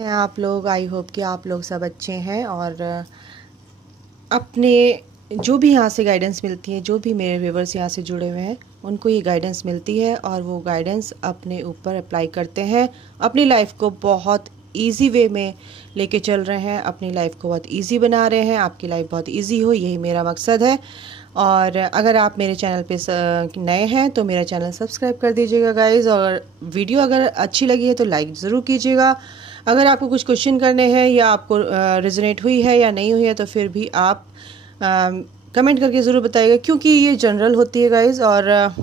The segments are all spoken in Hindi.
आप लोग, आई होप कि आप लोग सब अच्छे हैं और अपने जो भी यहाँ से गाइडेंस मिलती है, जो भी मेरे व्यूवर्स यहाँ से जुड़े हुए हैं उनको ये गाइडेंस मिलती है और वो गाइडेंस अपने ऊपर अप्लाई करते हैं, अपनी लाइफ को बहुत इजी वे में लेके चल रहे हैं, अपनी लाइफ को बहुत इजी बना रहे हैं। आपकी लाइफ बहुत इजी हो, यही मेरा मकसद है। और अगर आप मेरे चैनल पे नए हैं तो मेरा चैनल सब्सक्राइब कर दीजिएगा गाइज, और वीडियो अगर अच्छी लगी है तो लाइक ज़रूर कीजिएगा। अगर आपको कुछ क्वेश्चन करने हैं या आपको रेजोनेट हुई है या नहीं हुई है तो फिर भी आप कमेंट करके ज़रूर बताइएगा, क्योंकि ये जनरल होती है गाइज और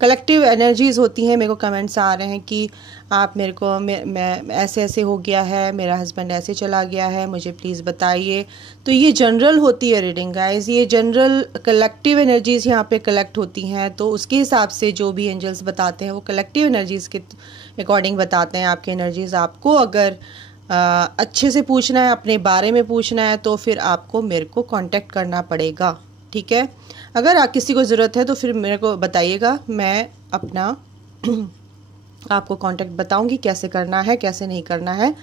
कलेक्टिव एनर्जीज़ होती हैं। मेरे को कमेंट्स आ रहे हैं कि आप मेरे को मैं ऐसे ऐसे हो गया है, मेरा हस्बैंड ऐसे चला गया है, मुझे प्लीज़ बताइए। तो ये जनरल होती है रीडिंग गाइज, ये जनरल कलेक्टिव एनर्जीज़ यहाँ पे कलेक्ट होती हैं। तो उसके हिसाब से जो भी एंजल्स बताते हैं वो कलेक्टिव एनर्जीज़ के अकॉर्डिंग बताते हैं आपकी एनर्जीज़। आपको अगर अच्छे से पूछना है, अपने बारे में पूछना है, तो फिर आपको मेरे को कांटेक्ट करना पड़ेगा, ठीक है। अगर आप किसी को ज़रूरत है तो फिर मेरे को बताइएगा, मैं अपना आपको कांटेक्ट बताऊंगी कैसे करना है कैसे नहीं करना है,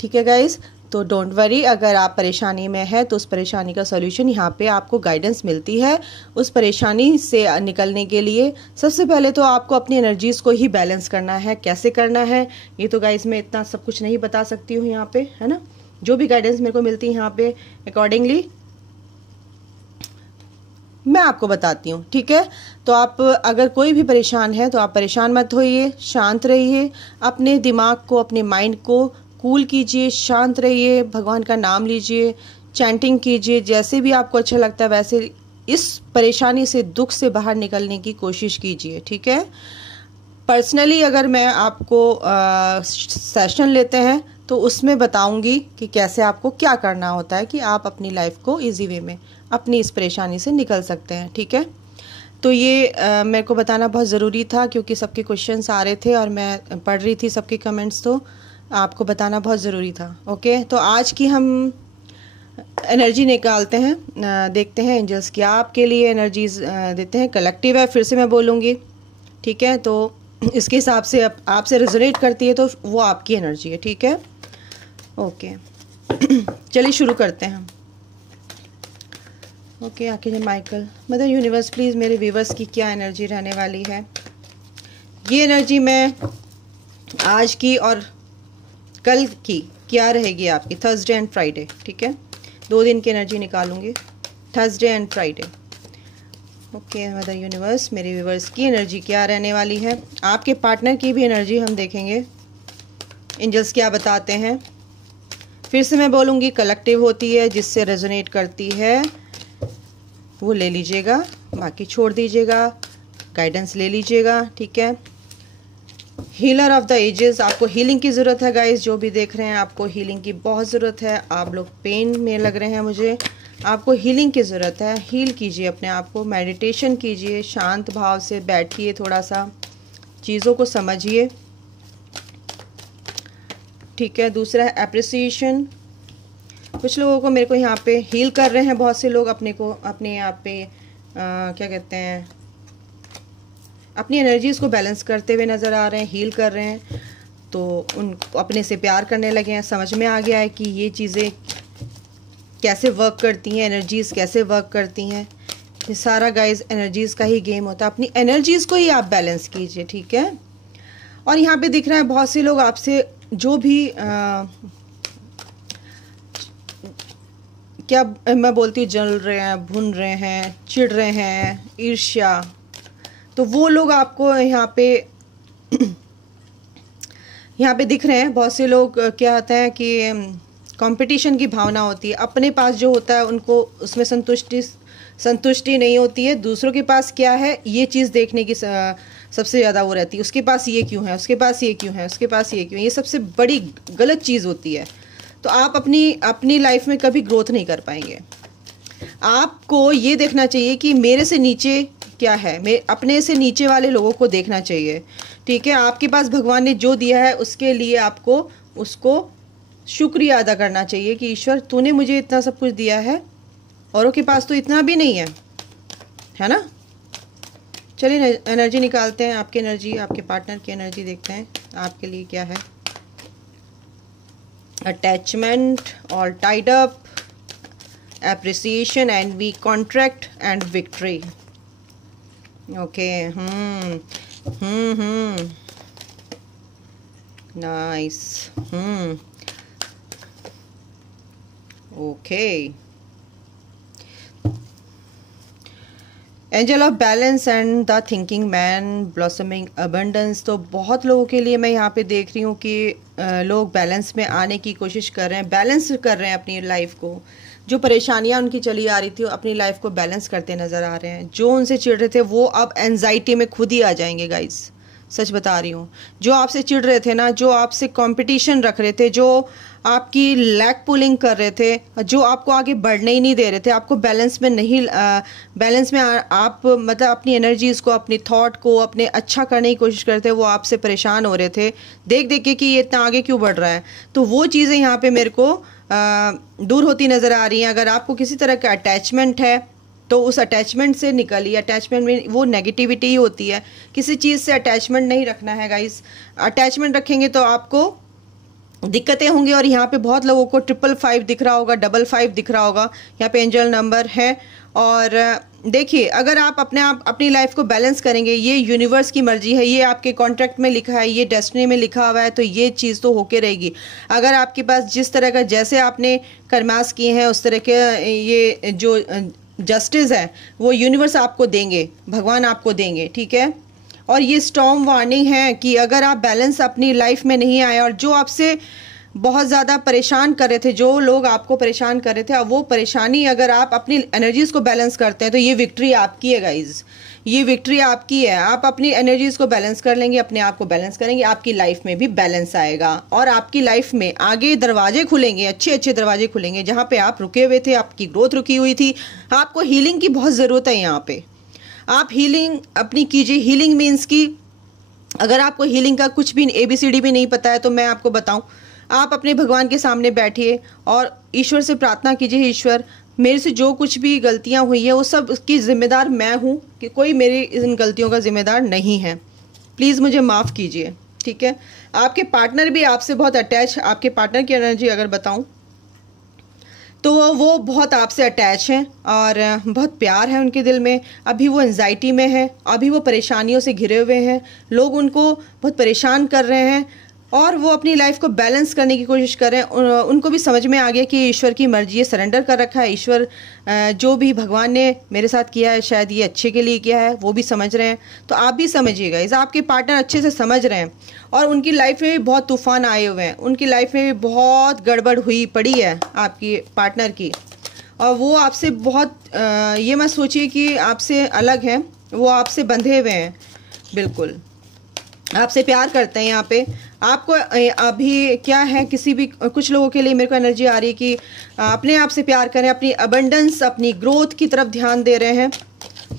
ठीक है गाइज। तो डोंट वरी, अगर आप परेशानी में है तो उस परेशानी का सॉल्यूशन यहाँ पे आपको गाइडेंस मिलती है। उस परेशानी से निकलने के लिए सबसे पहले तो आपको अपनी एनर्जीज़ को ही बैलेंस करना है। कैसे करना है ये तो गाइज मैं इतना सब कुछ नहीं बता सकती हूँ यहाँ पे, है ना। जो भी गाइडेंस मेरे को मिलती है यहाँ पे अकॉर्डिंगली मैं आपको बताती हूँ, ठीक है। तो आप अगर कोई भी परेशान है तो आप परेशान मत होइए, शांत रहिए, अपने दिमाग को, अपने माइंड को कूल कीजिए, शांत रहिए, भगवान का नाम लीजिए, चैंटिंग कीजिए, जैसे भी आपको अच्छा लगता है वैसे इस परेशानी से, दुख से बाहर निकलने की कोशिश कीजिए, ठीक है। पर्सनली अगर मैं आपको सेशन लेते हैं तो उसमें बताऊंगी कि कैसे आपको क्या करना होता है कि आप अपनी लाइफ को इजी वे में अपनी इस परेशानी से निकल सकते हैं, ठीक है। तो ये मेरे को बताना बहुत ज़रूरी था क्योंकि सबके क्वेश्चंस आ रहे थे और मैं पढ़ रही थी सबके कमेंट्स, तो आपको बताना बहुत ज़रूरी था। ओके, तो आज की हम एनर्जी निकालते हैं, देखते हैं एंजल्स क्या आपके लिए एनर्जीज देते हैं। कलेक्टिव है, फिर से मैं बोलूँगी, ठीक है। तो इसके हिसाब से आपसे रेजोनेट करती है तो वो आपकी एनर्जी है, ठीक है। ओके चलिए शुरू करते हैं। ओके आखिर माइकल, मदर यूनिवर्स प्लीज़ मेरे व्यूवर्स की क्या एनर्जी रहने वाली है। ये एनर्जी मैं आज की और कल की क्या रहेगी आपकी, थर्सडे एंड फ्राइडे, ठीक है। 2 दिन की एनर्जी निकालूंगी, Thursday and Friday. Okay mother universe, मेरे व्यूवर्स की एनर्जी क्या रहने वाली है। आपके पार्टनर की भी एनर्जी हम देखेंगे, एंजल्स क्या बताते हैं। फिर से मैं बोलूँगी, कलेक्टिव होती है, जिससे रेजोनेट करती है वो ले लीजिएगा, बाकी छोड़ दीजिएगा, गाइडेंस ले लीजिएगा, ठीक है। हीलर ऑफ द एजेस, आपको हीलिंग की ज़रूरत है गाइस, जो भी देख रहे हैं आपको हीलिंग की बहुत ज़रूरत है। आप लोग पेन में लग रहे हैं, मुझे आपको हीलिंग की ज़रूरत है। हील कीजिए अपने आप को, मेडिटेशन कीजिए, शांत भाव से बैठिए, थोड़ा सा चीज़ों को समझिए, ठीक है। दूसरा है एप्रिसिएशन। कुछ लोगों को मेरे को यहाँ पे हील कर रहे हैं, बहुत से लोग अपने को, अपने यहाँ पे क्या कहते हैं, अपनी एनर्जीज़ को बैलेंस करते हुए नज़र आ रहे हैं, हील कर रहे हैं। तो उनको अपने से प्यार करने लगे हैं, समझ में आ गया है कि ये चीज़ें कैसे वर्क करती हैं, एनर्जीज़ कैसे वर्क करती हैं। ये सारा गाइस एनर्जीज़ का ही गेम होता है। अपनी एनर्जीज़ को ही आप बैलेंस कीजिए, ठीक है। और यहाँ पे दिख रहा है बहुत से लोग आपसे जो भी क्या मैं बोलती हूँ, जल रहे हैं, भुन रहे हैं, चिढ़ रहे हैं, ईर्ष्या, तो वो लोग आपको यहाँ पे दिख रहे हैं। बहुत से लोग क्या होता है कि कंपटीशन की भावना होती है, अपने पास जो होता है उनको उसमें संतुष्टि नहीं होती है। दूसरों के पास क्या है ये चीज़ देखने की सबसे ज़्यादा वो रहती है, उसके पास ये क्यों है, उसके पास ये क्यों है, उसके पास ये क्यों है। ये सबसे बड़ी गलत चीज़ होती है। तो आप अपनी लाइफ में कभी ग्रोथ नहीं कर पाएंगे। आपको ये देखना चाहिए कि मेरे से नीचे क्या है, मैं अपने से नीचे वाले लोगों को देखना चाहिए, ठीक है। आपके पास भगवान ने जो दिया है उसके लिए आपको उसको शुक्रिया अदा करना चाहिए कि ईश्वर तूने मुझे इतना सब कुछ दिया है, औरों के पास तो इतना भी नहीं है ना। चलिए एनर्जी निकालते हैं, आपकी एनर्जी, आपके पार्टनर की एनर्जी देखते हैं आपके लिए क्या है। attachment or tied up, appreciation, and we contract and victory. Okay. Nice. Okay. Angel of balance and the thinking man blossoming abundance. तो बहुत लोगों के लिए मैं यहाँ पे देख रही हूँ कि लोग बैलेंस में आने की कोशिश कर रहे हैं, बैलेंस कर रहे हैं अपनी लाइफ को। जो परेशानियाँ उनकी चली आ रही थी, अपनी लाइफ को बैलेंस करते नज़र आ रहे हैं। जो उनसे चिढ़ रहे थे वो अब एंजाइटी में खुद ही आ जाएंगे गाइस, सच बता रही हूँ। जो आपसे चिढ़ रहे थे ना, जो आपसे कंपटीशन रख रहे थे, जो आपकी लैग पुलिंग कर रहे थे, जो आपको आगे बढ़ने ही नहीं दे रहे थे, आपको बैलेंस में नहीं बैलेंस में आप मतलब अपनी एनर्जीज को, अपनी थॉट को अपने अच्छा करने की कोशिश करते, वो आपसे परेशान हो रहे थे देख देख के कि ये इतना आगे क्यों बढ़ रहा है। तो वो चीज़ें यहाँ पे मेरे को दूर होती नज़र आ रही हैं। अगर आपको किसी तरह का अटैचमेंट है तो उस अटैचमेंट से निकलिए। अटैचमेंट में वो नेगेटिविटी ही होती है, किसी चीज़ से अटैचमेंट नहीं रखना है गाइस। अटैचमेंट रखेंगे तो आपको दिक्कतें होंगी। और यहाँ पे बहुत लोगों को 555 दिख रहा होगा, 55 दिख रहा होगा, यहाँ पे एंजल नंबर है। और देखिए, अगर आप अपनी लाइफ को बैलेंस करेंगे, ये यूनिवर्स की मर्जी है, ये आपके कॉन्ट्रैक्ट में लिखा है, ये डेस्टिनी में लिखा हुआ है, तो ये चीज़ तो होके रहेगी। अगर आपके पास जिस तरह का, जैसे आपने कर्मास किए हैं उस तरह के ये जो जस्टिस है वो यूनिवर्स आपको देंगे, भगवान आपको देंगे, ठीक है। और ये स्टॉर्म वार्निंग है कि अगर आप बैलेंस अपनी लाइफ में नहीं आए और जो आपसे बहुत ज़्यादा परेशान कर रहे थे, जो लोग आपको परेशान कर रहे थे, अब वो परेशानी अगर आप अपनी एनर्जीज़ को बैलेंस करते हैं तो ये विक्ट्री आपकी है गाइज, ये विक्ट्री आपकी है। आप अपनी एनर्जीज़ को बैलेंस कर लेंगे, अपने आप को बैलेंस करेंगे, आपकी लाइफ में भी बैलेंस आएगा और आपकी लाइफ में आगे दरवाजे खुलेंगे, अच्छे अच्छे दरवाजे खुलेंगे। जहाँ पे आप रुके हुए थे, आपकी ग्रोथ रुकी हुई थी, आपको हीलिंग की बहुत ज़रूरत है। यहाँ पे आप हीलिंग अपनी कीजिए। हीलिंग मीन्स की अगर आपको हीलिंग का कुछ भी ABCD भी नहीं पता है तो मैं आपको बताऊं, आप अपने भगवान के सामने बैठिए और ईश्वर से प्रार्थना कीजिए, ईश्वर मेरे से जो कुछ भी गलतियां हुई है वो सब उसकी जिम्मेदार मैं हूं, कि कोई मेरी इन गलतियों का जिम्मेदार नहीं है, प्लीज़ मुझे माफ़ कीजिए, ठीक है। आपके पार्टनर भी आपसे बहुत अटैच, आपके पार्टनर की एनर्जी अगर बताऊं तो वो बहुत आपसे अटैच हैं और बहुत प्यार है उनके दिल में। अभी वो एंजाइटी में है, अभी वो परेशानियों से घिरे हुए हैं, लोग उनको बहुत परेशान कर रहे हैं और वो अपनी लाइफ को बैलेंस करने की कोशिश कर रहे हैं। उनको भी समझ में आ गया कि ईश्वर की मर्जी है, सरेंडर कर रखा है। ईश्वर जो भी भगवान ने मेरे साथ किया है शायद ये अच्छे के लिए किया है, वो भी समझ रहे हैं। तो आप भी समझिएगा, इस आपके पार्टनर अच्छे से समझ रहे हैं और उनकी लाइफ में भी बहुत तूफान आए हुए हैं, उनकी लाइफ में भी बहुत गड़बड़ हुई पड़ी है आपकी पार्टनर की। और वो आपसे बहुत ये मत सोचिए कि आपसे अलग हैं, वो आपसे बंधे हुए हैं, बिल्कुल आपसे प्यार करते हैं। यहाँ पे आपको अभी क्या है, किसी भी कुछ लोगों के लिए मेरे को एनर्जी आ रही है कि अपने आप से प्यार करें, अपनी अबंडेंस, अपनी ग्रोथ की तरफ ध्यान दे रहे हैं।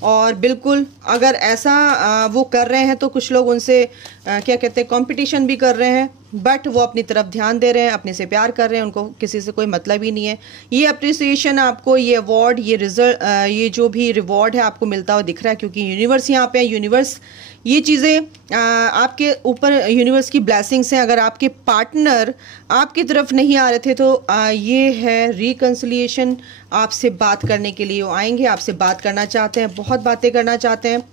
और बिल्कुल अगर ऐसा वो कर रहे हैं तो कुछ लोग उनसे क्या कहते हैं, कंपटीशन भी कर रहे हैं, बट वो अपनी तरफ ध्यान दे रहे हैं, अपने से प्यार कर रहे हैं, उनको किसी से कोई मतलब ही नहीं है। ये अप्रिसिएशन आपको, ये अवार्ड, ये रिजल्ट, ये जो भी रिवॉर्ड है आपको मिलता हुआ दिख रहा है, क्योंकि यूनिवर्स यहाँ पे है। यूनिवर्स ये चीज़ें आपके ऊपर, यूनिवर्स की ब्लेसिंग्स हैं। अगर आपके पार्टनर आपकी तरफ नहीं आ रहे थे तो ये है रिकन्सिलिएशन, आपसे बात करने के लिए वो आएंगे, आपसे बात करना चाहते हैं, बहुत बातें करना चाहते हैं।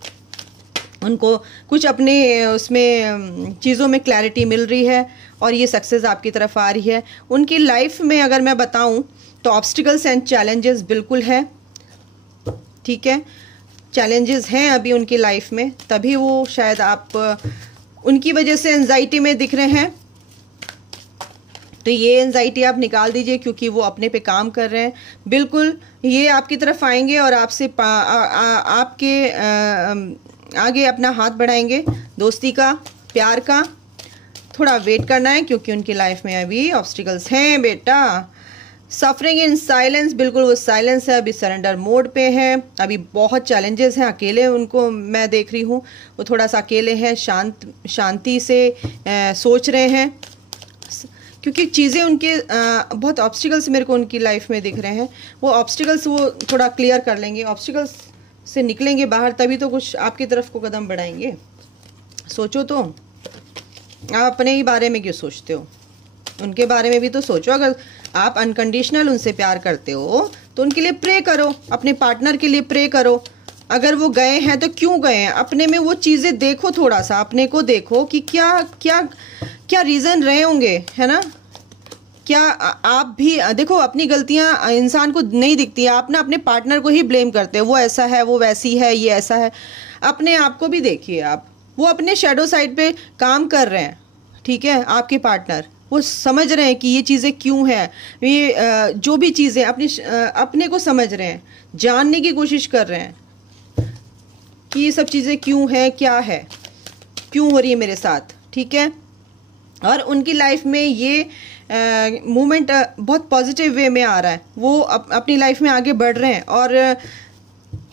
उनको कुछ अपने उसमें चीज़ों में क्लैरिटी मिल रही है और ये सक्सेस आपकी तरफ आ रही है। उनकी लाइफ में अगर मैं बताऊं तो ऑब्स्टिकल्स एंड चैलेंजेस बिल्कुल है, ठीक है, चैलेंजेस हैं अभी उनकी लाइफ में, तभी वो शायद आप उनकी वजह से एंजाइटी में दिख रहे हैं। तो ये एंजाइटी आप निकाल दीजिए, क्योंकि वो अपने पे काम कर रहे हैं। बिल्कुल ये आपकी तरफ आएंगे और आपसे आपके आगे अपना हाथ बढ़ाएंगे, दोस्ती का, प्यार का। थोड़ा वेट करना है क्योंकि उनकी लाइफ में अभी ऑब्स्टिकल्स हैं बेटा। सफरिंग इन साइलेंस, बिल्कुल वो साइलेंस है, अभी सरेंडर मोड पे है, अभी बहुत चैलेंजेस हैं। अकेले उनको मैं देख रही हूँ, वो थोड़ा सा अकेले हैं, शांति से सोच रहे हैं, क्योंकि चीज़ें उनके बहुत ऑब्स्टिकल्स मेरे को उनकी लाइफ में दिख रहे हैं। वो ऑब्स्टिकल्स वो थोड़ा क्लियर कर लेंगे, ऑब्स्टिकल्स से निकलेंगे बाहर, तभी तो कुछ आपकी तरफ को कदम बढ़ाएंगे। सोचो तो, आप अपने ही बारे में क्यों सोचते हो, उनके बारे में भी तो सोचो। अगर आप अनकंडीशनल उनसे प्यार करते हो तो उनके लिए प्रे करो, अपने पार्टनर के लिए प्रे करो। अगर वो गए हैं तो क्यों गए हैं, अपने में वो चीज़ें देखो, थोड़ा सा अपने को देखो कि क्या क्या क्या रीज़न रहे होंगे, है ना। क्या आप भी देखो, अपनी गलतियां इंसान को नहीं दिखती है, आप ना अपने पार्टनर को ही ब्लेम करते हो, वो ऐसा है, वो वैसी है, ये ऐसा है। अपने आप को भी देखिए आप, वो अपने शैडो साइड पे काम कर रहे हैं, ठीक है। आपके पार्टनर वो समझ रहे हैं कि ये चीज़ें क्यों है, ये जो भी चीज़ें अपने को समझ रहे हैं, जानने की कोशिश कर रहे हैं कि ये सब चीज़ें क्यों है, क्या है, क्यों हो रही है मेरे साथ, ठीक है। और उनकी लाइफ में ये मूवमेंट बहुत पॉजिटिव वे में आ रहा है, वो अपनी लाइफ में आगे बढ़ रहे हैं और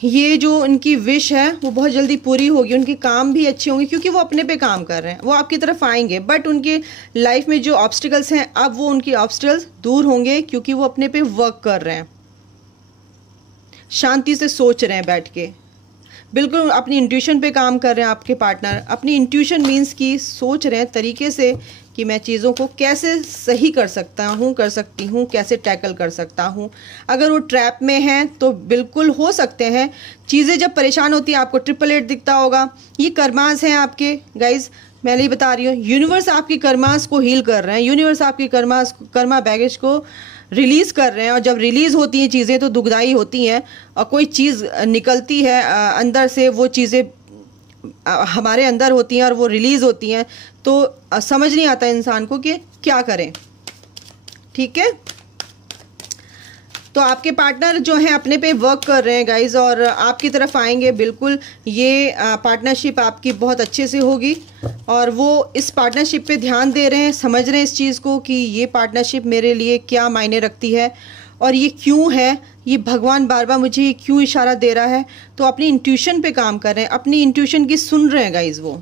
ये जो उनकी विश है वो बहुत जल्दी पूरी होगी। उनके काम भी अच्छे होंगे क्योंकि वो अपने पे काम कर रहे हैं, वो आपकी तरफ आएंगे। बट उनके लाइफ में जो ऑब्स्टिकल्स हैं, अब वो उनकी ऑब्स्टिकल्स दूर होंगे क्योंकि वो अपने पे वर्क कर रहे हैं, शांति से सोच रहे हैं बैठ के, बिल्कुल अपनी इंट्यूशन पे काम कर रहे हैं आपके पार्टनर। अपनी इंट्यूशन मीन्स कि सोच रहे हैं तरीके से कि मैं चीज़ों को कैसे सही कर सकता हूँ, कर सकती हूँ, कैसे टैकल कर सकता हूँ। अगर वो ट्रैप में हैं तो बिल्कुल हो सकते हैं चीज़ें जब परेशान होती हैं, आपको 888 दिखता होगा, ये कर्मास हैं आपके गाइज। मैं नहीं बता रही हूँ, यूनिवर्स आपकी कर्मास को हील कर रहे हैं, यूनिवर्स आपकी कर्मा बैगेज को रिलीज़ कर रहे हैं। और जब रिलीज़ होती हैं चीज़ें तो दुखदाई होती हैं, और कोई चीज़ निकलती है अंदर से, वो चीज़ें हमारे अंदर होती हैं और वो रिलीज़ होती हैं, तो समझ नहीं आता इंसान को कि क्या करें, ठीक है। तो आपके पार्टनर जो हैं अपने पे वर्क कर रहे हैं गाइज, और आपकी तरफ आएंगे बिल्कुल। ये पार्टनरशिप आपकी बहुत अच्छे से होगी और वो इस पार्टनरशिप पे ध्यान दे रहे हैं, समझ रहे हैं इस चीज़ को कि ये पार्टनरशिप मेरे लिए क्या मायने रखती है और ये क्यों है, ये भगवान बार बार मुझे ये क्यों इशारा दे रहा है। तो अपनी इंट्यूशन पे काम कर रहे हैं, अपनी इंट्यूशन की सुन रहे हैं गाइज। वो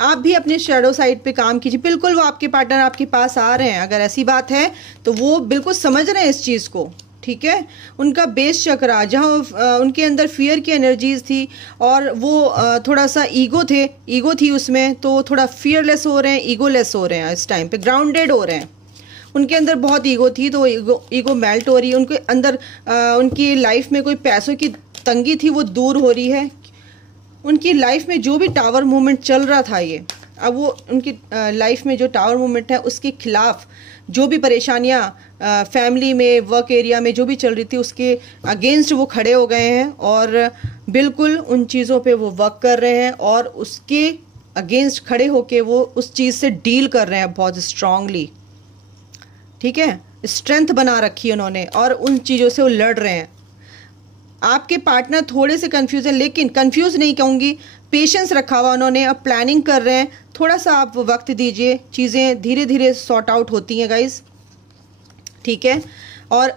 आप भी अपने शैडो साइड पे काम कीजिए, बिल्कुल वो आपके पार्टनर आपके पास आ रहे हैं। अगर ऐसी बात है तो वो बिल्कुल समझ रहे हैं इस चीज़ को, ठीक है। उनका बेस चक्रा जहाँ उनके अंदर फियर की एनर्जीज थी और वो थोड़ा सा ईगो थी उसमें, तो थोड़ा फियरलेस हो रहे हैं, ईगोलेस हो रहे हैं इस टाइम पे, ग्राउंडेड हो रहे हैं। उनके अंदर बहुत ईगो थी तो ईगो मेल्ट हो रही है। उनके अंदर उनकी लाइफ में कोई पैसों की तंगी थी, वो दूर हो रही है। उनकी लाइफ में जो भी टावर मूवमेंट चल रहा था, ये अब वो उनकी लाइफ में जो टावर मूवमेंट है उसके खिलाफ जो भी परेशानियां फैमिली में, वर्क एरिया में जो भी चल रही थी, उसके अगेंस्ट वो खड़े हो गए हैं और बिल्कुल उन चीज़ों पे वो वर्क कर रहे हैं और उसके अगेंस्ट खड़े होके वो उस चीज़ से डील कर रहे हैं बहुत स्ट्रांगली, ठीक है। स्ट्रेंथ बना रखी है उन्होंने और उन चीज़ों से वो लड़ रहे हैं। आपके पार्टनर थोड़े से कंफ्यूज है, लेकिन कंफ्यूज नहीं कहूँगी, पेशेंस रखा हुआ उन्होंने, अब प्लानिंग कर रहे हैं। थोड़ा सा आप वक्त दीजिए, चीज़ें धीरे धीरे सॉर्ट आउट होती हैं गाइज, ठीक है। और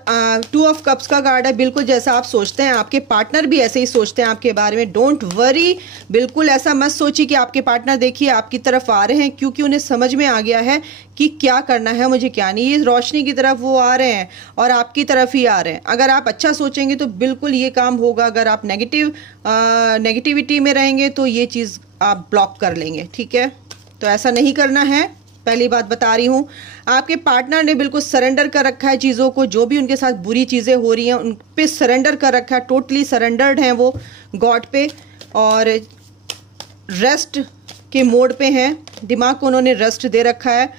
2 ऑफ कप्स का कार्ड है, बिल्कुल जैसा आप सोचते हैं आपके पार्टनर भी ऐसे ही सोचते हैं आपके बारे में। डोंट वरी, बिल्कुल ऐसा मत सोचिए कि आपके पार्टनर देखिए आपकी तरफ आ रहे हैं, क्योंकि उन्हें समझ में आ गया है कि क्या करना है, मुझे क्या नहीं। ये रोशनी की तरफ वो आ रहे हैं और आपकी तरफ ही आ रहे हैं। अगर आप अच्छा सोचेंगे तो बिल्कुल ये काम होगा, अगर आप नेगेटिविटी में रहेंगे तो ये चीज़ आप ब्लॉक कर लेंगे, ठीक है। तो ऐसा नहीं करना है, पहली बात बता रही हूँ। आपके पार्टनर ने बिल्कुल सरेंडर कर रखा है चीज़ों को, जो भी उनके साथ बुरी चीज़ें हो रही हैं उन पे सरेंडर कर रखा है, टोटली सरेंडर्ड हैं वो गॉड पे, और रेस्ट के मोड पे हैं। दिमाग को उन्होंने रेस्ट दे रखा है,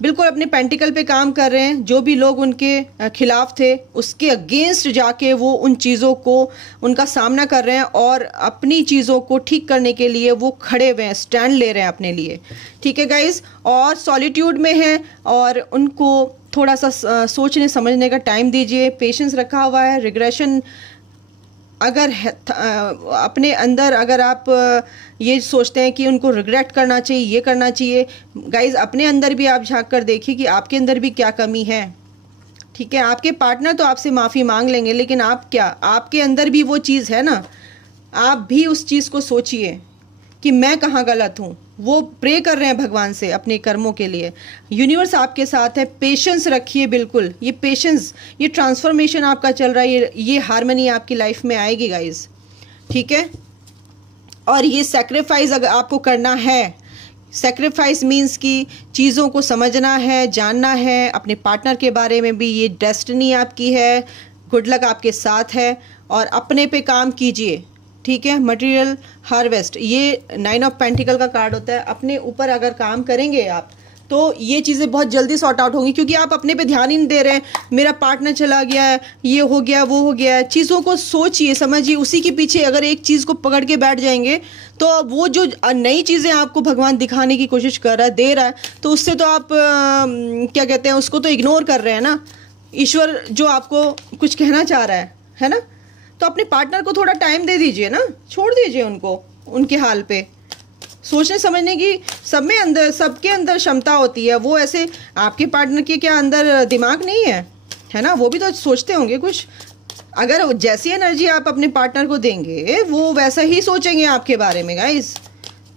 बिल्कुल अपने पेंटिकल पे काम कर रहे हैं। जो भी लोग उनके खिलाफ थे उसके अगेंस्ट जाके वो उन चीज़ों को उनका सामना कर रहे हैं और अपनी चीज़ों को ठीक करने के लिए वो खड़े हुए हैं, स्टैंड ले रहे हैं अपने लिए, ठीक है गाइज। और सॉलिट्यूड में हैं और उनको थोड़ा सा सोचने समझने का टाइम दीजिए, पेशेंस रखा हुआ है। रिग्रेशन अगर अपने अंदर अगर आप ये सोचते हैं कि उनको रिग्रेट करना चाहिए, ये करना चाहिए, गाइज अपने अंदर भी आप झांक कर देखिए कि आपके अंदर भी क्या कमी है, ठीक है। आपके पार्टनर तो आपसे माफ़ी मांग लेंगे, लेकिन आप क्या, आपके अंदर भी वो चीज़ है ना। आप भी उस चीज़ को सोचिए कि मैं कहाँ गलत हूँ। वो प्रे कर रहे हैं भगवान से अपने कर्मों के लिए। यूनिवर्स आपके साथ है, पेशेंस रखिए बिल्कुल। ये पेशेंस, ये ट्रांसफॉर्मेशन आपका चल रहा है, ये हार्मनी आपकी लाइफ में आएगी गाइज, ठीक है। और ये सेक्रीफाइस अगर आपको करना है, सेक्रीफाइस मीन्स कि चीज़ों को समझना है, जानना है, अपने पार्टनर के बारे में भी, ये डेस्टिनी आपकी है, गुड लक आपके साथ है, और अपने पे काम कीजिए, ठीक है। मटेरियल हार्वेस्ट, ये 9 ऑफ पेंटिकल का कार्ड होता है। अपने ऊपर अगर काम करेंगे आप तो ये चीज़ें बहुत जल्दी सॉर्ट आउट होंगी, क्योंकि आप अपने पे ध्यान ही नहीं दे रहे हैं। मेरा पार्टनर चला गया है, ये हो गया, वो हो गया है। चीज़ों को सोचिए, समझिए, उसी के पीछे अगर एक चीज़ को पकड़ के बैठ जाएंगे तो वो जो नई चीज़ें आपको भगवान दिखाने की कोशिश कर रहा है, दे रहा है, तो उससे तो आप क्या कहते हैं, उसको तो इग्नोर कर रहे हैं ना। ईश्वर जो आपको कुछ कहना चाह रहा है ना। तो अपने पार्टनर को थोड़ा टाइम दे दीजिए ना, छोड़ दीजिए उनको उनके हाल पे। सोचने समझने की सबके अंदर क्षमता होती है। वो ऐसे आपके पार्टनर के क्या अंदर दिमाग नहीं है ना, वो भी तो सोचते होंगे कुछ। अगर जैसी एनर्जी आप अपने पार्टनर को देंगे वो वैसा ही सोचेंगे आपके बारे में गाइस।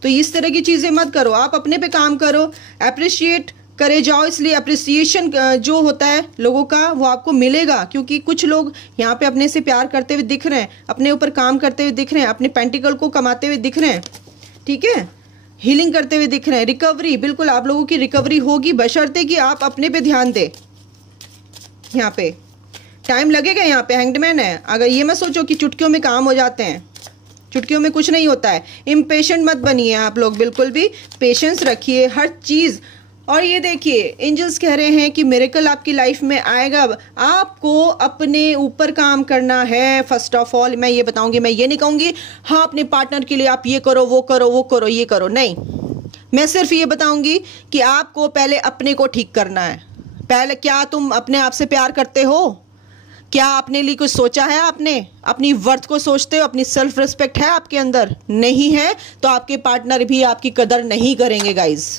तो इस तरह की चीज़ें मत करो, आप अपने पे काम करो, अप्रिशिएट करे जाओ। इसलिए अप्रिसिएशन जो होता है लोगों का वो आपको मिलेगा, क्योंकि कुछ लोग यहाँ पे अपने से प्यार करते हुए दिख रहे हैं, अपने ऊपर काम करते हुए दिख रहे हैं, अपने पेंटिकल को कमाते हुए दिख रहे हैं, ठीक है, हीलिंग करते हुए दिख रहे हैं। रिकवरी, बिल्कुल आप लोगों की रिकवरी होगी, बशर्ते कि आप अपने पे ध्यान दें। यहाँ पे टाइम लगेगा, यहाँ पे हैंग्ड है। अगर ये मत सोचो कि चुटकियों में काम हो जाते हैं, चुटकियों में कुछ नहीं होता है। इम्पेशेंट मत बनिए आप लोग, बिल्कुल भी पेशेंस रखिए हर चीज़। और ये देखिए, एंजल्स कह रहे हैं कि मिरेकल आपकी लाइफ में आएगा। आपको अपने ऊपर काम करना है। फर्स्ट ऑफ ऑल मैं ये बताऊंगी, मैं ये नहीं कहूँगी हाँ अपने पार्टनर के लिए आप ये करो, वो करो, वो करो, ये करो, नहीं। मैं सिर्फ ये बताऊंगी कि आपको पहले अपने को ठीक करना है। पहले क्या तुम अपने आप से प्यार करते हो? क्या अपने लिए कुछ सोचा है आपने? अपनी वर्थ को सोचते हो? अपनी सेल्फ रिस्पेक्ट है आपके अंदर? नहीं है तो आपके पार्टनर भी आपकी कदर नहीं करेंगे गाइज।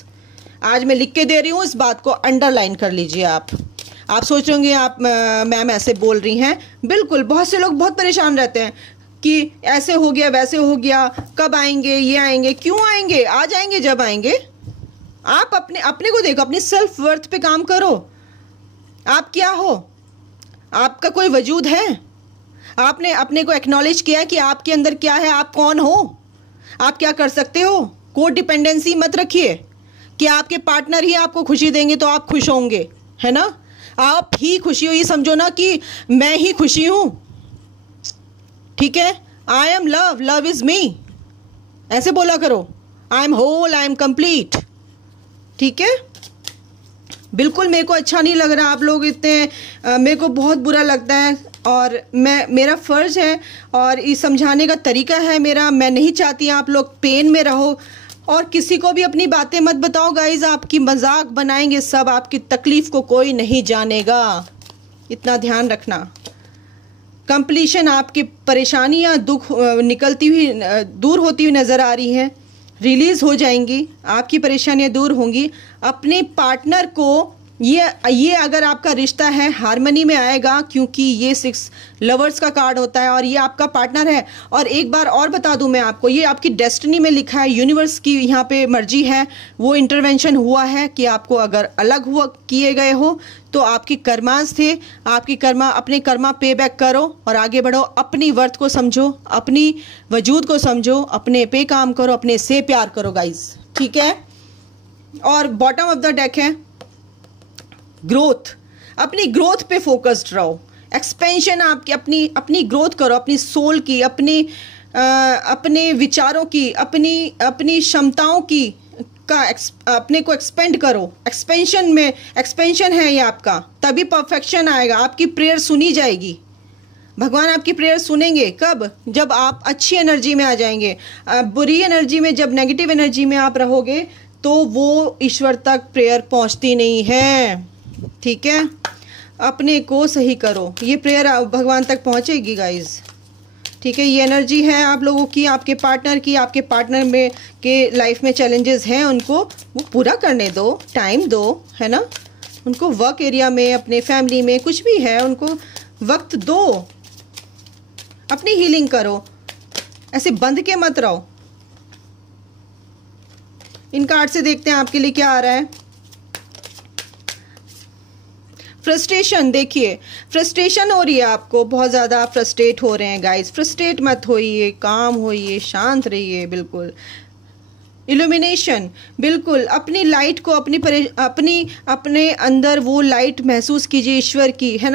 आज मैं लिख के दे रही हूँ, इस बात को अंडरलाइन कर लीजिए आप सोच रहे होंगे आप मैम ऐसे बोल रही हैं। बिल्कुल, बहुत से लोग बहुत परेशान रहते हैं कि ऐसे हो गया, वैसे हो गया, कब आएंगे, ये आएंगे। क्यों आएंगे? आ जाएंगे जब आएंगे। आप अपने को देखो, अपनी सेल्फ वर्थ पे काम करो। आप क्या हो? आपका कोई वजूद है? आपने अपने को एक्नॉलेज किया कि आपके अंदर क्या है, आप कौन हो, आप क्या कर सकते हो। को डिपेंडेंसी मत रखिए कि आपके पार्टनर ही आपको खुशी देंगे तो आप खुश होंगे, है ना। आप ही खुशी हो, ये समझो ना कि मैं ही खुशी हूं, ठीक है। I am love, love is me, ऐसे बोला करो। I am whole, I am complete, ठीक है। बिल्कुल मेरे को अच्छा नहीं लग रहा आप लोग इतने, मेरे को बहुत बुरा लगता है, और मेरा फ़र्ज़ है और ये समझाने का तरीका है मेरा। मैं नहीं चाहती आप लोग पेन में रहो, और किसी को भी अपनी बातें मत बताओ गाइज। आपकी मजाक बनाएंगे सब, आपकी तकलीफ़ को कोई नहीं जानेगा, इतना ध्यान रखना। कंप्लीशन, आपकी परेशानियां, दुख निकलती हुई, दूर होती हुई नज़र आ रही हैं, रिलीज़ हो जाएंगी, आपकी परेशानियां दूर होंगी। अपने पार्टनर को ये अगर आपका रिश्ता है हारमनी में आएगा, क्योंकि ये 6 लवर्स का कार्ड होता है और ये आपका पार्टनर है। और एक बार और बता दूं मैं आपको, ये आपकी डेस्टिनी में लिखा है, यूनिवर्स की यहाँ पे मर्जी है, वो इंटरवेंशन हुआ है कि आपको अगर अलग हुआ किए गए हो तो आपकी कर्मांश थे, आपकी कर्मा, अपने कर्मा पे बैक करो और आगे बढ़ो। अपनी वर्थ को समझो, अपनी वजूद को समझो, अपने पे काम करो, अपने से प्यार करो गाइज, ठीक है। और बॉटम ऑफ द डेक है ग्रोथ। अपनी ग्रोथ पे फोकस्ड रहो, एक्सपेंशन आपकी, अपनी ग्रोथ करो, अपनी सोल की, अपने विचारों की, अपनी क्षमताओं की अपने को एक्सपेंड करो। एक्सपेंशन है ये आपका, तभी परफेक्शन आएगा। आपकी प्रेयर सुनी जाएगी, भगवान आपकी प्रेयर सुनेंगे। कब? जब आप अच्छी एनर्जी में आ जाएंगे। बुरी एनर्जी में, जब नेगेटिव एनर्जी में आप रहोगे तो वो ईश्वर तक प्रेयर पहुंचती नहीं है, ठीक है। अपने को सही करो, ये प्रेयर भगवान तक पहुंचेगी गाइज, ठीक है। ये एनर्जी है आप लोगों की, आपके पार्टनर की। आपके पार्टनर में के लाइफ में चैलेंजेस हैं, उनको वो पूरा करने दो, टाइम दो, है ना। उनको वर्क एरिया में, अपने फैमिली में, कुछ भी है, उनको वक्त दो, अपनी हीलिंग करो, ऐसे बंद के मत रहो। इन कार्ड से देखते हैं आपके लिए क्या आ रहा है। फ्रस्ट्रेशन, देखिए फ्रस्ट्रेशन हो रही है आपको, बहुत ज़्यादा आप फ्रस्ट्रेट हो रहे हैं गाइस। फ्रस्ट्रेट मत होइए, काम होइए, शांत रहिए, बिल्कुल इल्यूमिनेशन, बिल्कुल अपनी लाइट को अपने अंदर वो लाइट महसूस कीजिए ईश्वर की, है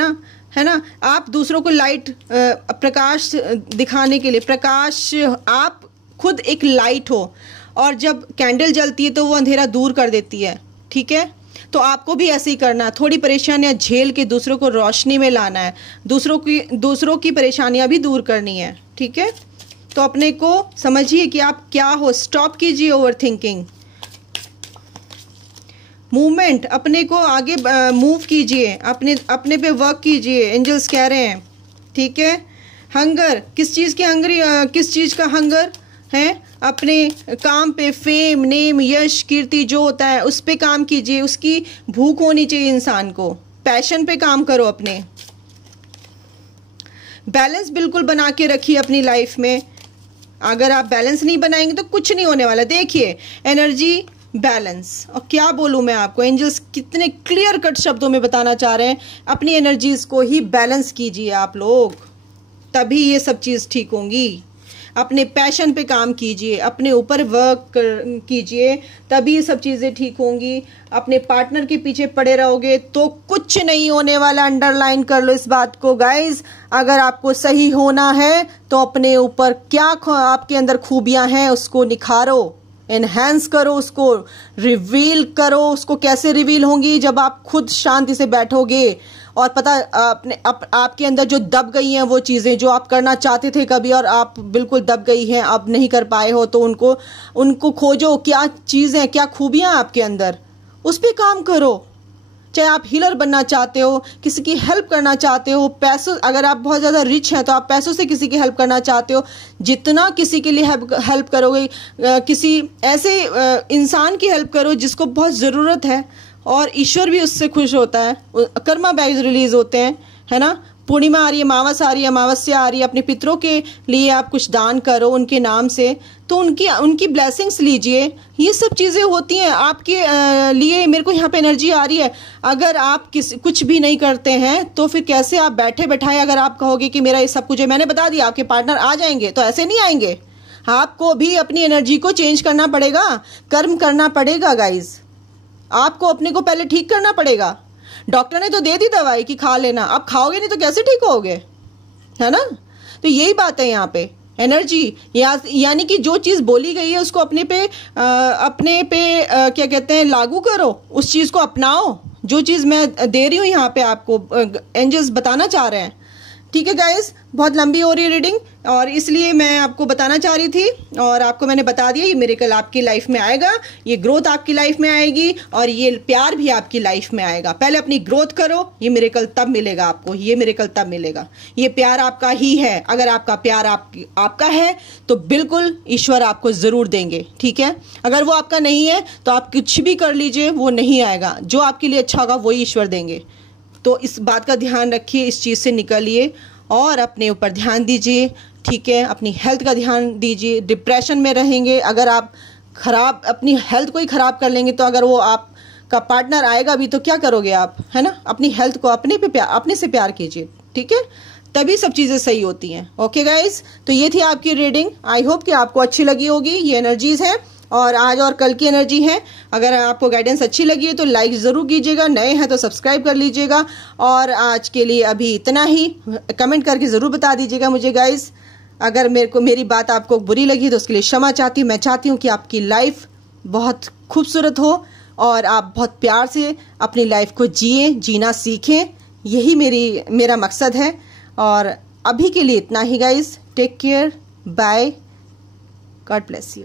ना। आप दूसरों को लाइट प्रकाश दिखाने के लिए, प्रकाश, आप खुद एक लाइट हो, और जब कैंडल जलती है तो वो अंधेरा दूर कर देती है, ठीक है। तो आपको भी ऐसे ही करना है, थोड़ी परेशानियां झेल के दूसरों को रोशनी में लाना है, दूसरों की परेशानियां भी दूर करनी है, ठीक है। तो अपने को समझिए कि आप क्या हो, स्टॉप कीजिए ओवर थिंकिंग। मूवमेंट, अपने को आगे मूव कीजिए, अपने पे वर्क कीजिए, एंजल्स कह रहे हैं, ठीक है। हंगर, किस चीज़ का हंगर है? अपने काम पे, फेम, नेम, यश, कीर्ति जो होता है उस पे काम कीजिए, उसकी भूख होनी चाहिए इंसान को, पैशन पे काम करो अपने। बैलेंस बिल्कुल बना के रखिए अपनी लाइफ में, अगर आप बैलेंस नहीं बनाएंगे तो कुछ नहीं होने वाला। देखिए एनर्जी बैलेंस, और क्या बोलूं मैं आपको, एंजल्स कितने क्लियर कट शब्दों में बताना चाह रहे हैं, अपनी एनर्जीज को ही बैलेंस कीजिए आप लोग, तभी ये सब चीज़ ठीक होंगी। अपने पैशन पे काम कीजिए, अपने ऊपर वर्क कीजिए, तभी ये सब चीज़ें ठीक होंगी। अपने पार्टनर के पीछे पड़े रहोगे तो कुछ नहीं होने वाला, अंडरलाइन कर लो इस बात को गाइज। अगर आपको सही होना है तो अपने ऊपर क्या आपके अंदर खूबियां हैं उसको निखारो, एनहेंस करो, उसको रिवील करो। उसको कैसे रिवील होंगी? जब आप खुद शांति से बैठोगे और पता आपके अंदर जो दब गई हैं वो चीज़ें जो आप करना चाहते थे कभी और आप बिल्कुल दब गई हैं, अब नहीं कर पाए हो, तो उनको खोजो, क्या चीज़ें, क्या खूबियां आपके अंदर, उस पर काम करो। चाहे आप हीलर बनना चाहते हो, किसी की हेल्प करना चाहते हो, पैसों, अगर आप बहुत ज़्यादा रिच हैं तो आप पैसों से किसी की हेल्प करना चाहते हो, जितना किसी के लिए हेल्प करोगे, किसी ऐसे इंसान की हेल्प करो जिसको बहुत ज़रूरत है, और ईश्वर भी उससे खुश होता है। कर्मा बैग्स रिलीज होते हैं, है ना। पूर्णिमा आ रही है, अमावस आ रही है, अमावस्या आ रही है, अपने पितरों के लिए आप कुछ दान करो उनके नाम से, तो उनकी ब्लेसिंग्स लीजिए। ये सब चीज़ें होती हैं आपके लिए। मेरे को यहाँ पे एनर्जी आ रही है, अगर आप कुछ भी नहीं करते हैं तो फिर कैसे आप बैठे बैठाए अगर आप कहोगे कि मेरा ये सब कुछ है। मैंने बता दिया आपके पार्टनर आ जाएंगे, तो ऐसे नहीं आएंगे, आपको भी अपनी एनर्जी को चेंज करना पड़ेगा, कर्म करना पड़ेगा गाइज। आपको अपने को पहले ठीक करना पड़ेगा। डॉक्टर ने तो दे दी दवाई कि खा लेना, आप खाओगे नहीं तो कैसे ठीक होगे, है ना। तो यही बात है यहाँ पे, एनर्जी यानी कि जो चीज़ बोली गई है उसको अपने पे क्या कहते हैं, लागू करो, उस चीज़ को अपनाओ। जो चीज़ मैं दे रही हूँ यहाँ पे आपको एंजल्स बताना चाह रहे हैं, ठीक है गाइस। बहुत लंबी हो रही है रीडिंग और इसलिए मैं आपको बताना चाह रही थी, और आपको मैंने बता दिया ये मिरेकल आपकी लाइफ में आएगा, ये ग्रोथ आपकी लाइफ में आएगी, और ये प्यार भी आपकी लाइफ में आएगा। पहले अपनी ग्रोथ करो, ये मिरेकल तब मिलेगा आपको, ये मिरेकल तब मिलेगा। ये प्यार आपका ही है, अगर आपका प्यार आपका है तो बिल्कुल ईश्वर आपको ज़रूर देंगे, ठीक है। अगर वो आपका नहीं है तो आप कुछ भी कर लीजिए, वो नहीं आएगा। जो आपके लिए अच्छा होगा वही ईश्वर देंगे। तो इस बात का ध्यान रखिए, इस चीज़ से निकलिए और अपने ऊपर ध्यान दीजिए, ठीक है। अपनी हेल्थ का ध्यान दीजिए। डिप्रेशन में रहेंगे अगर आप अपनी हेल्थ को ही खराब कर लेंगे, तो अगर वो आपका पार्टनर आएगा भी तो क्या करोगे आप, है ना। अपनी हेल्थ को अपने से प्यार कीजिए, ठीक है, तभी सब चीज़ें सही होती हैं। ओके गाइज, तो ये थी आपकी रीडिंग। आई होप कि आपको अच्छी लगी होगी। ये एनर्जीज हैं और आज और कल की एनर्जी है। अगर आपको गाइडेंस अच्छी लगी है तो लाइक ज़रूर कीजिएगा, नए हैं तो सब्सक्राइब कर लीजिएगा, और आज के लिए अभी इतना ही। कमेंट करके ज़रूर बता दीजिएगा मुझे गाइस। अगर मेरी बात आपको बुरी लगी तो उसके लिए क्षमा चाहती हूँ। मैं चाहती हूँ कि आपकी लाइफ बहुत खूबसूरत हो और आप बहुत प्यार से अपनी लाइफ को जीना सीखें, यही मेरा मकसद है। और अभी के लिए इतना ही guys. Take care, bye, God bless you.